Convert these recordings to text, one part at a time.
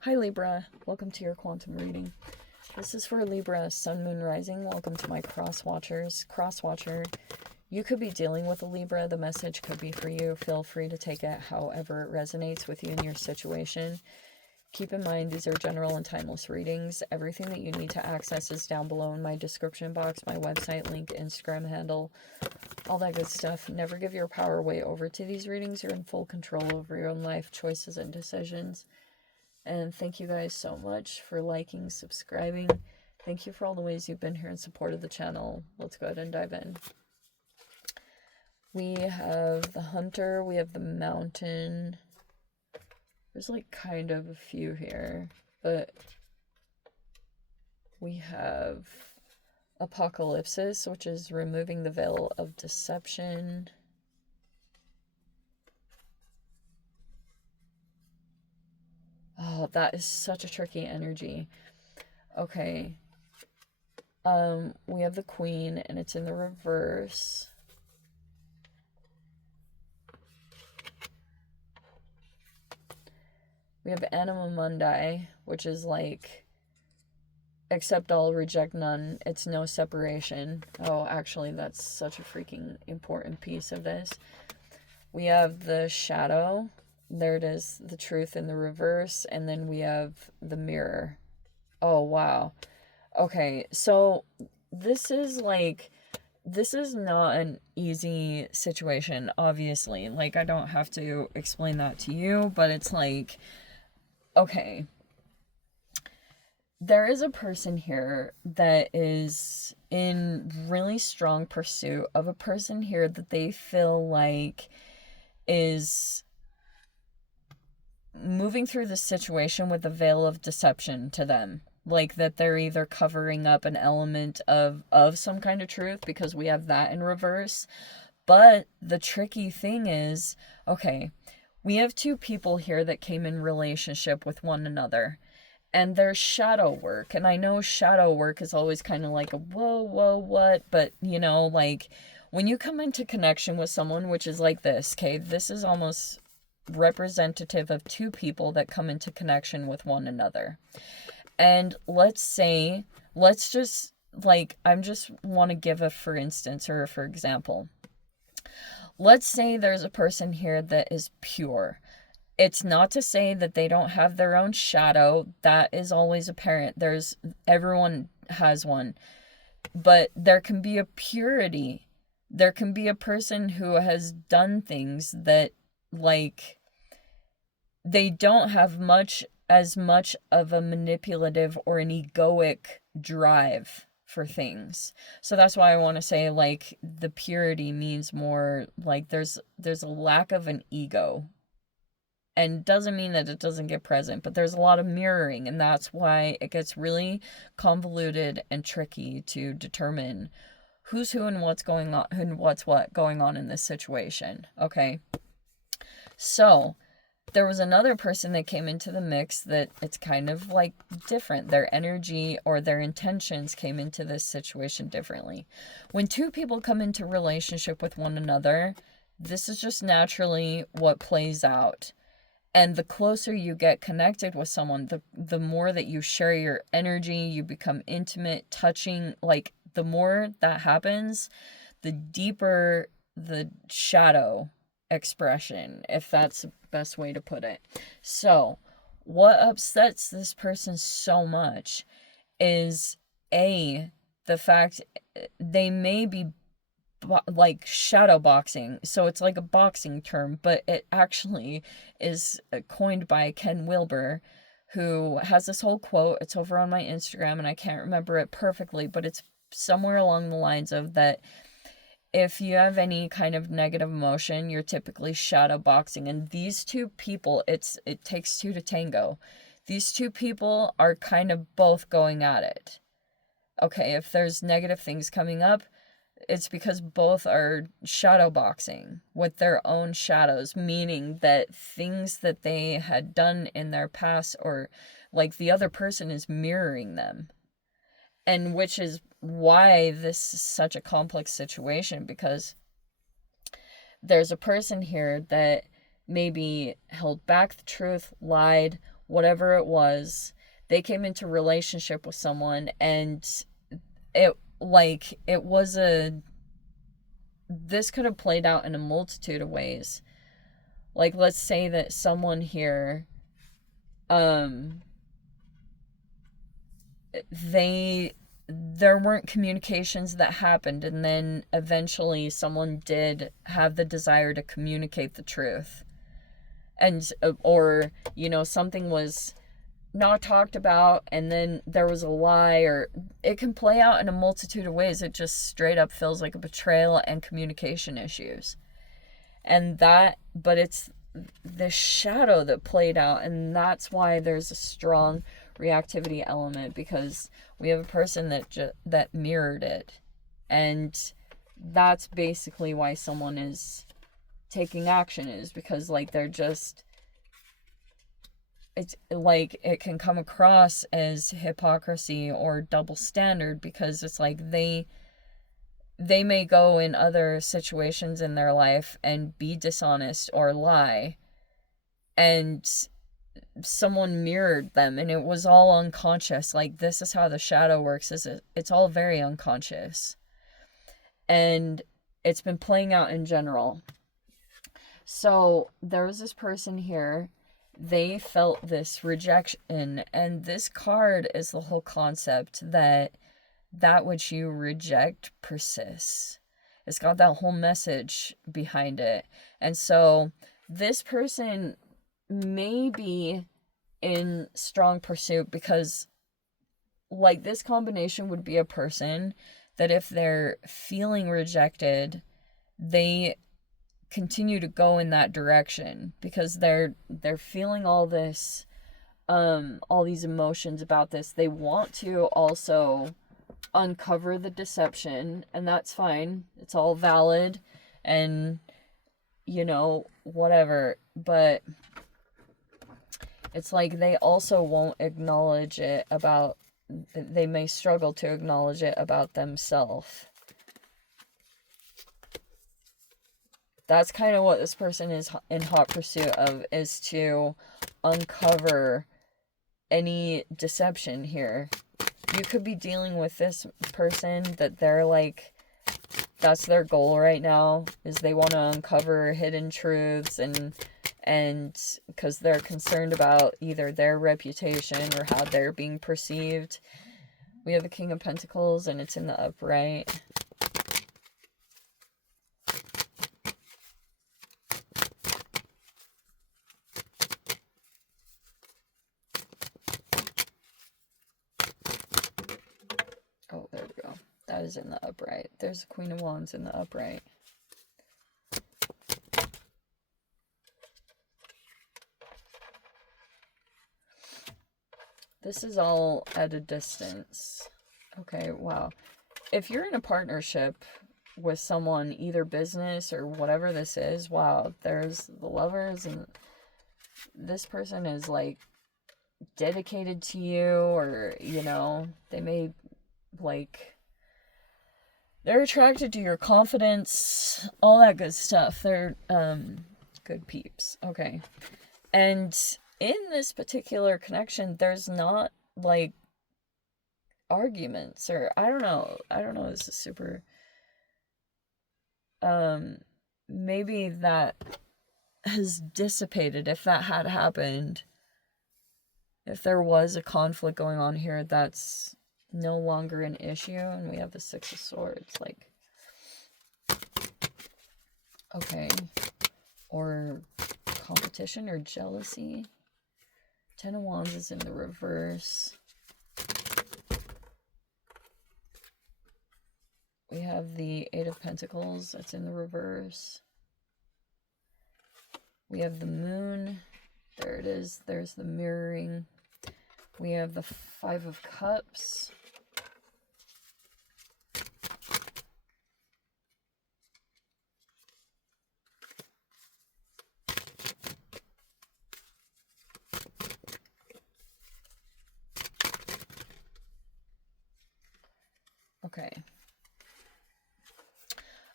Hi Libra, welcome to your quantum reading. This is for Libra, Sun, Moon, Rising. Welcome to my cross watchers. Cross watcher, you could be dealing with a Libra. The message could be for you. Feel free to take it however it resonates with you and your situation. Keep in mind, these are general and timeless readings. Everything that you need to access is down below in my description box, my website link, Instagram handle, all that good stuff. Never give your power away over to these readings. You're in full control over your own life, choices, and decisions. And thank you guys so much for liking, subscribing. Thank you for all the ways you've been here and supported the channel. Let's go ahead and dive in. We have the Hunter, we have the Mountain. There's like kind of a few here, but we have Apocalypsis, which is removing the veil of deception. Oh, that is such a tricky energy. Okay. We have the Queen, and it's in the reverse. We have Anima Mundi, which is like, accept all, reject none. It's no separation. Oh, actually, that's such a freaking important piece of this. We have the Shadow. There it is, the Truth in the reverse. And then we have the Mirror. Oh, wow. Okay, so this is not an easy situation, obviously. Like, I don't have to explain that to you, but it's like, okay. There is a person here that is in really strong pursuit of a person here that they feel like is moving through the situation with a veil of deception to them. Like that they're either covering up an element of some kind of truth, because we have that in reverse. But the tricky thing is, okay, we have two people here that came in relationship with one another. And there's shadow work. And I know shadow work is always kind of like a whoa, what? But, you know, like when you come into connection with someone, which is like this, okay, this is almost representative of two people that come into connection with one another. And let's just like, I'm just want to give a for instance or for example. Let's say there's a person here that is pure. It's not to say that they don't have their own shadow. That is always apparent. Everyone has one. But there can be a purity. There can be a person who has done things that, like, they don't have as much of a manipulative or an egoic drive for things. So that's why I want to say, like, the purity means more like there's a lack of an ego. And doesn't mean that it doesn't get present, but there's a lot of mirroring, and that's why it gets really convoluted and tricky to determine who's who and what's going on and what's what going on in this situation. Okay. So there was another person that came into the mix that it's kind of like different. Their energy or their intentions came into this situation differently. When two people come into relationship with one another, this is just naturally what plays out. And the closer you get connected with someone, the more that you share your energy, you become intimate, touching, like the more that happens, the deeper the shadow expression, if that's the best way to put it. So what upsets this person so much is the fact they may be like shadow boxing. So it's like a boxing term, but it actually is coined by Ken Wilber, who has this whole quote. It's over on my Instagram and I can't remember it perfectly, but it's somewhere along the lines of that if you have any kind of negative emotion, you're typically shadow boxing. And these two people, it takes two to tango. These two people are kind of both going at it. Okay, if there's negative things coming up, it's because both are shadow boxing with their own shadows, meaning that things that they had done in their past, or like the other person is mirroring them. And which is why this is such a complex situation, because there's a person here that maybe held back the truth, lied, whatever it was, they came into relationship with someone, and it was this could have played out in a multitude of ways. Like, let's say that someone here, there weren't communications that happened, and then eventually someone did have the desire to communicate the truth. And, or, something was not talked about, and then there was a lie, or it can play out in a multitude of ways. It just straight up feels like a betrayal and communication issues. But it's the shadow that played out, and that's why there's a strong reactivity element, because we have a person that mirrored it, and that's basically why someone is taking action, is because they're just, it's it can come across as hypocrisy or double standard, because it's they may go in other situations in their life and be dishonest or lie, and someone mirrored them, and it was all unconscious. This is how the shadow works, it's all very unconscious, and it's been playing out in general. So there was this person here, they felt this rejection, and this card is the whole concept that which you reject persists. It's got that whole message behind it. And so this person may be in strong pursuit, because this combination would be a person that if they're feeling rejected, they continue to go in that direction, because they're feeling all this, all these emotions about this. They want to also uncover the deception, and that's fine. It's all valid, and whatever. But it's they also won't acknowledge it about, they may struggle to acknowledge it about themselves. That's kind of what this person is in hot pursuit of, is to uncover any deception here. You could be dealing with this person that they're that's their goal right now, is they want to uncover hidden truths, and because they're concerned about either their reputation or how they're being perceived. We have the King of Pentacles, and it's in the upright. Oh, there we go. That is in the upright. There's the Queen of Wands in the upright. This is all at a distance. Okay, wow. If you're in a partnership with someone, either business or whatever this is, wow, there's the Lovers, and this person is dedicated to you, or they may they're attracted to your confidence, all that good stuff. They're good peeps. Okay. And in this particular connection, there's not arguments, or I don't know, this is super, maybe that has dissipated. If that had happened, if there was a conflict going on here, that's no longer an issue. And we have the Six of Swords, okay, or competition or jealousy. Ten of Wands is in the reverse. We have the Eight of Pentacles, that's in the reverse. We have the Moon, there it is, there's the mirroring. We have the Five of Cups. Okay.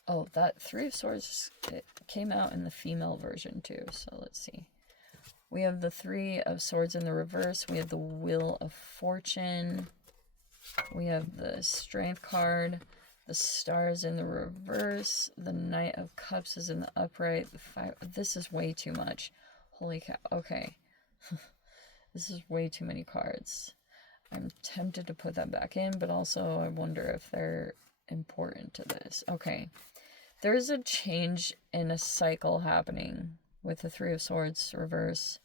Oh, that Three of Swords, it came out in the female version too, so let's see. We have the Three of Swords in the reverse. We have the Wheel of Fortune. We have the Strength card. The Stars in the reverse. The Knight of Cups is in the upright. This is way too much. Holy cow. Okay. This is way too many cards. I'm tempted to put them back in, but also I wonder if they're important to this. Okay. There's a change in a cycle happening with the Three of Swords reverse.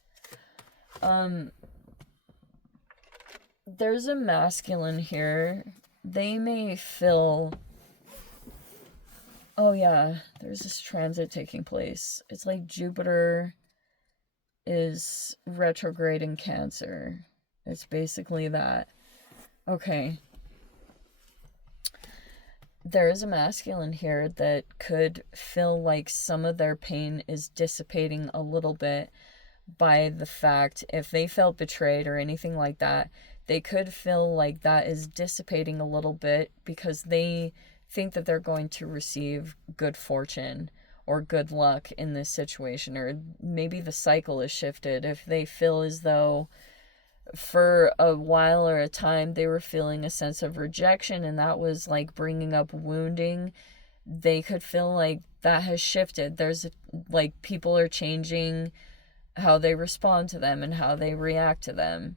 There's a masculine here. They may feel... Oh yeah, there's this transit taking place. It's like Jupiter is retrograde in Cancer. It's basically that. Okay. There is a masculine here that could feel like some of their pain is dissipating a little bit by the fact if they felt betrayed or anything like that, they could feel like that is dissipating a little bit because they think that they're going to receive good fortune or good luck in this situation, or maybe the cycle is shifted. If they feel as though for a while or a time they were feeling a sense of rejection and that was like bringing up wounding, they could feel like that has shifted. There's like people are changing how they respond to them and how they react to them.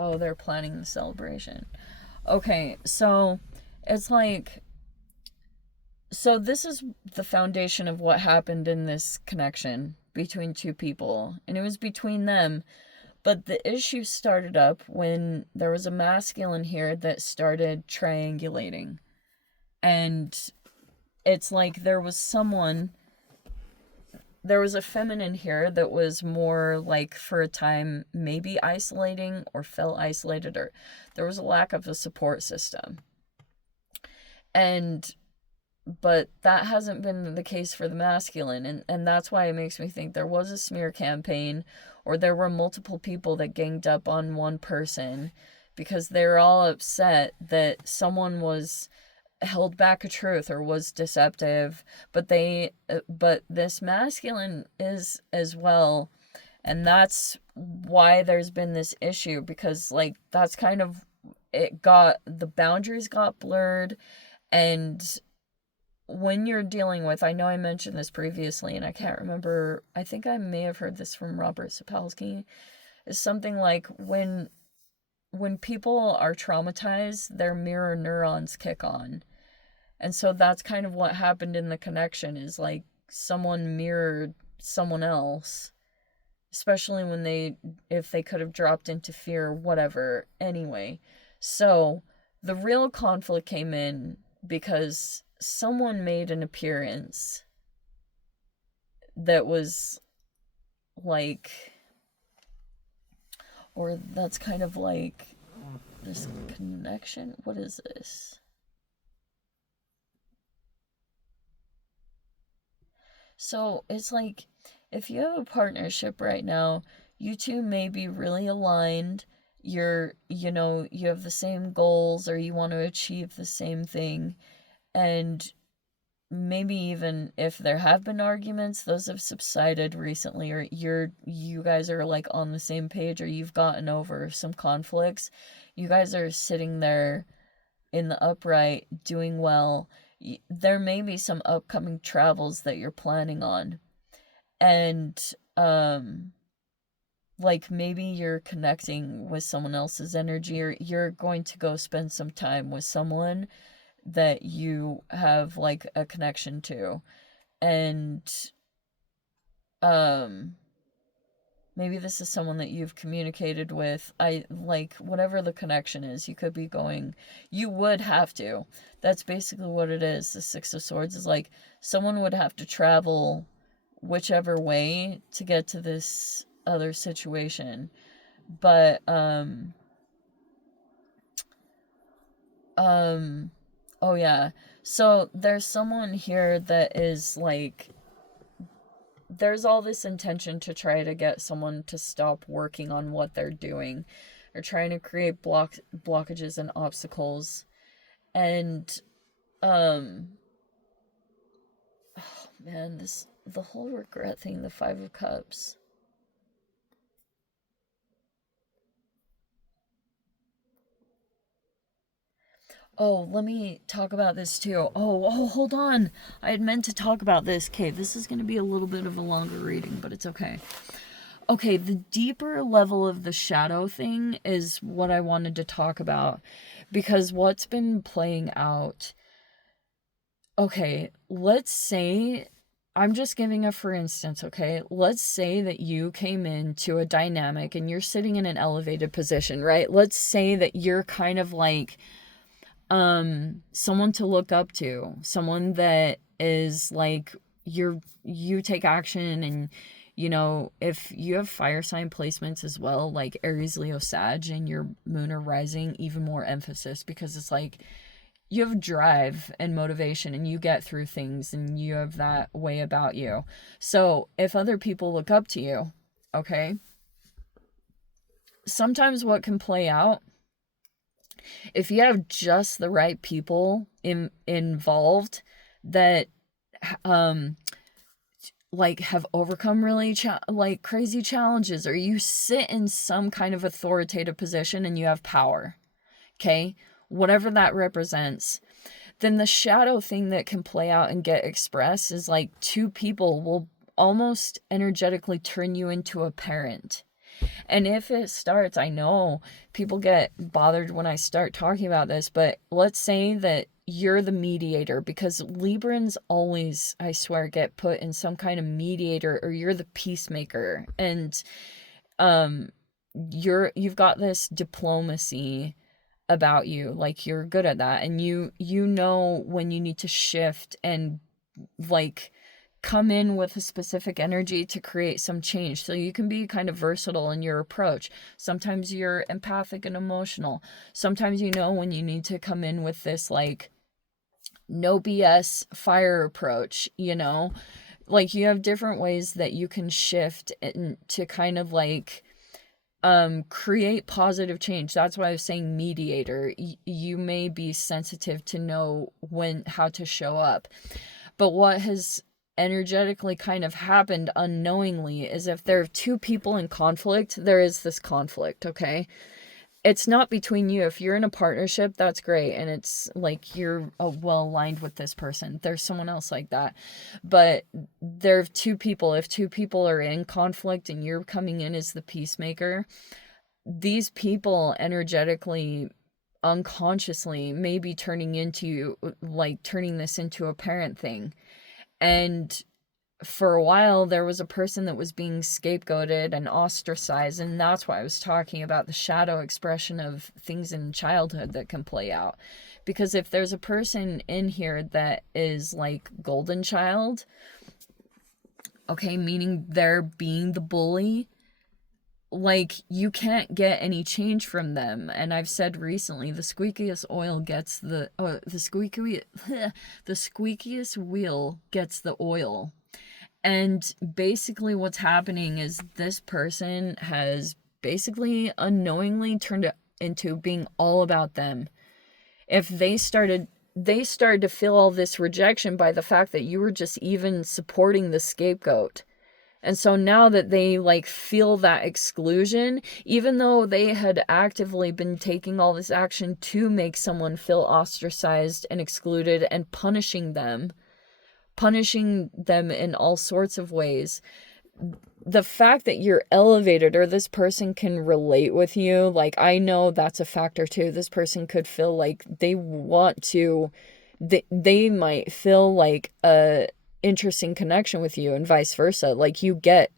Oh, they're planning the celebration. Okay, so it's like... So this is the foundation of what happened in this connection between two people. And it was between them. But the issue started up when there was a masculine here that started triangulating. And it's like there was a feminine here that was more like for a time maybe isolating or felt isolated, or there was a lack of a support system. But that hasn't been the case for the masculine, and that's why it makes me think there was a smear campaign, or there were multiple people that ganged up on one person because they were all upset that someone was held back a truth or was deceptive, but this masculine is as well, and that's why there's been this issue, because like that's kind of the boundaries got blurred. And when you're dealing with, I know I mentioned this previously and I can't remember, I think I may have heard this from Robert Sapolsky, is something like when people are traumatized, their mirror neurons kick on. And so that's kind of what happened in the connection, is like someone mirrored someone else, especially if they could have dropped into fear or whatever. Anyway, so the real conflict came in because someone made an appearance that was like, or that's kind of like this connection. What is this? So it's like, if you have a partnership right now, you two may be really aligned. You have the same goals, or you want to achieve the same thing. And maybe even if there have been arguments, those have subsided recently, or you guys are like on the same page, or you've gotten over some conflicts. You guys are sitting there in the upright, doing well. There may be some upcoming travels that you're planning on. And, like maybe you're connecting with someone else's energy, or you're going to go spend some time with someone that you have like a connection to. And, maybe this is someone that you've communicated with. Whatever the connection is, you would have to. That's basically what it is. The Six of Swords is like someone would have to travel whichever way to get to this other situation. But, oh yeah. So there's someone here that is like, there's all this intention to try to get someone to stop working on what they're doing, or trying to create blockages and obstacles. And oh man, the whole regret thing, the 5 of Cups. Oh, let me talk about this too. Oh, hold on. I had meant to talk about this. Okay, this is going to be a little bit of a longer reading, but it's okay. Okay, the deeper level of the shadow thing is what I wanted to talk about, because what's been playing out. Okay, let's say, I'm just giving a for instance, okay? Let's say that you came into a dynamic and you're sitting in an elevated position, right? Let's say that you're kind of like someone to look up to, someone that is like you take action. And you know, if you have fire sign placements as well, like Aries, Leo, Sag, and your moon or rising, even more emphasis, because it's like you have drive and motivation and you get through things and you have that way about you. So if other people look up to you, okay, sometimes what can play out, if you have just the right people involved that like have overcome really like crazy challenges, or you sit in some kind of authoritative position and you have power, okay, whatever that represents, then the shadow thing that can play out and get expressed is like 2 people will almost energetically turn you into a parent. And if it starts, I know people get bothered when I start talking about this, but let's say that you're the mediator, because Librans always, I swear, get put in some kind of mediator, or you're the peacemaker, and you've got this diplomacy about you, like you're good at that, and you know when you need to shift and like come in with a specific energy to create some change. So you can be kind of versatile in your approach. Sometimes you're empathic and emotional. Sometimes you know when you need to come in with this like no BS fire approach, you know? Like you have different ways that you can shift and to kind of like create positive change. That's why I was saying mediator. You may be sensitive to know how to show up. But what has energetically kind of happened unknowingly is if there are 2 people in conflict, there is this conflict, okay? It's not between you. If you're in a partnership, that's great, and it's like you're well aligned with this person. There's someone else like that. But there are 2 people. If 2 people are in conflict and you're coming in as the peacemaker, these people energetically, unconsciously, may be turning this into a parent thing. And for a while, there was a person that was being scapegoated and ostracized, and that's why I was talking about the shadow expression of things in childhood that can play out. Because if there's a person in here that is like golden child, okay, meaning they're being the bully, like you can't get any change from them. And I've said recently, the squeakiest oil gets the squeakiest wheel gets the oil. And basically what's happening is this person has basically unknowingly turned it into being all about them. If they started to feel all this rejection by the fact that you were just even supporting the scapegoat. And so now that they like feel that exclusion, even though they had actively been taking all this action to make someone feel ostracized and excluded and punishing them in all sorts of ways, the fact that you're elevated or this person can relate with you, like I know that's a factor too. This person could feel like they might feel like a interesting connection with you, and vice versa. Like you get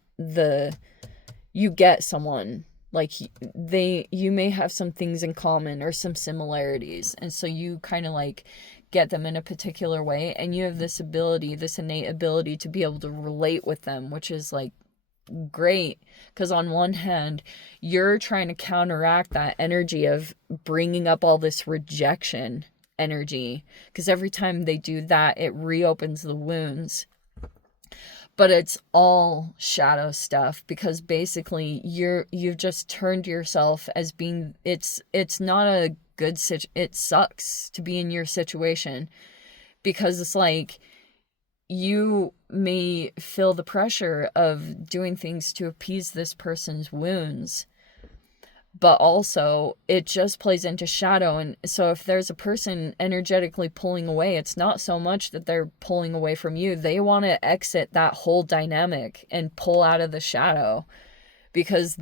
someone, like you may have some things in common or some similarities, and so you kind of like get them in a particular way, and you have this innate ability to be able to relate with them, which is like great, because on one hand you're trying to counteract that energy of bringing up all this rejection energy, because every time they do that, it reopens the wounds. but it's all shadow stuff, because basically you've just turned yourself as being, it's not a good it sucks to be in your situation, because it's like you may feel the pressure of doing things to appease this person's wounds, but also it just plays into shadow. And so if there's a person energetically pulling away, it's not so much that they're pulling away from you. They want to exit that whole dynamic and pull out of the shadow, because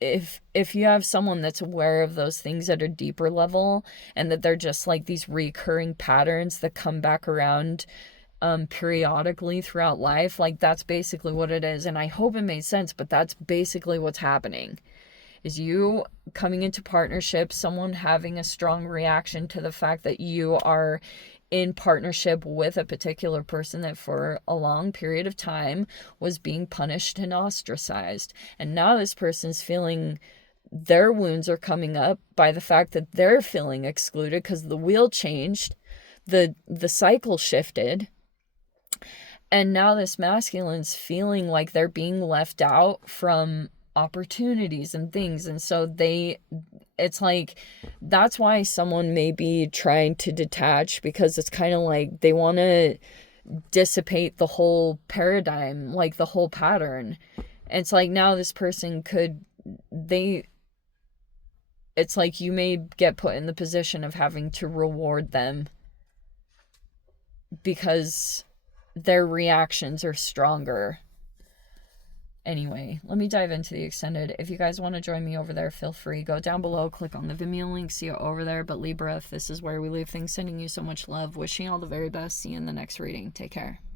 if you have someone that's aware of those things at a deeper level, and that they're just like these recurring patterns that come back around periodically throughout life, like that's basically what it is. And I hope it made sense, but that's basically what's happening. Is you coming into partnership, someone having a strong reaction to the fact that you are in partnership with a particular person that for a long period of time was being punished and ostracized. And now this person's feeling their wounds are coming up by the fact that they're feeling excluded, because the wheel changed, the cycle shifted, and now this masculine's feeling like they're being left out from opportunities and things. And so it's like, that's why someone may be trying to detach, because it's kind of like they want to dissipate the whole paradigm, like the whole pattern. And it's like, now this person it's like you may get put in the position of having to reward them because their reactions are stronger. Anyway, let me dive into the extended. If you guys want to join me over there, feel free. Go down below, click on the Vimeo link, see it over there. But Libra, if this is where we leave things, sending you so much love, wishing you all the very best. See you in the next reading. Take care.